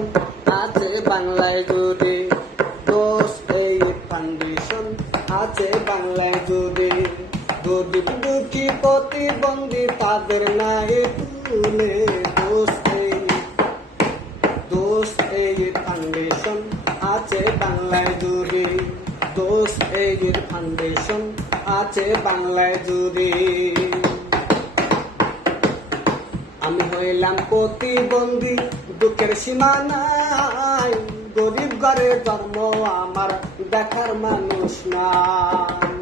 Foundation আছে বাংলায় জুড়ে, দোষ এই ফাউন্ডেশন আছে বাংলায় জুড়ে। গরিব দুঃখী প্রতিবন্ধী তাদের নাই তুলে, দোষ এই ফাউন্ডেশন আছে বাংলায় জুড়ে, দোষ এই ফাউন্ডেশন আছে বাংলায় জুড়ে। আমি হইলাম প্রতিবন্ধী, দুঃখের সীমা নাই, গরিব ঘরে জন্ম আমার দেখার মানুষ নাই।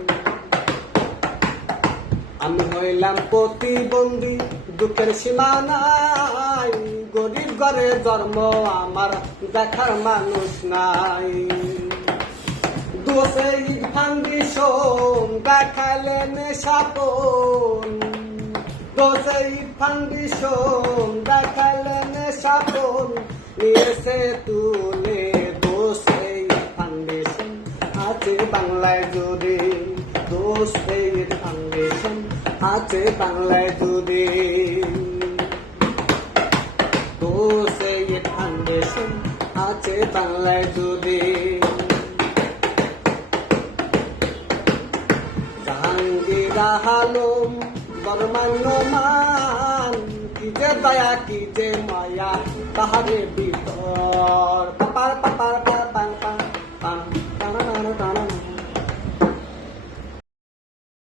আমি হইলাম প্রতিবন্ধী, দুঃখের সীমা নাই, গরিব ঘরে জন্ম আমার দেখার মানুষ নাই। দোষে ফাউন্ডেশন দেখালে নেশাপন, দোষে ফাউন্ডেশন দেখালে নেশাপন নিয়েছে তুলে, দোষ এই ফাউন্ডেশন আছে বাংলায় জুড়ে, দোষ এই ফাউন্ডেশন আছে বাংলায় জুড়ে, দোষ এই ফাউন্ডেশন আছে বাংলায় জুড়ে। জাহাঙ্গীর আলম বর্মান্যমান, কি যে দয়া কি যে মায়া তাহারে ভিতর, পাপার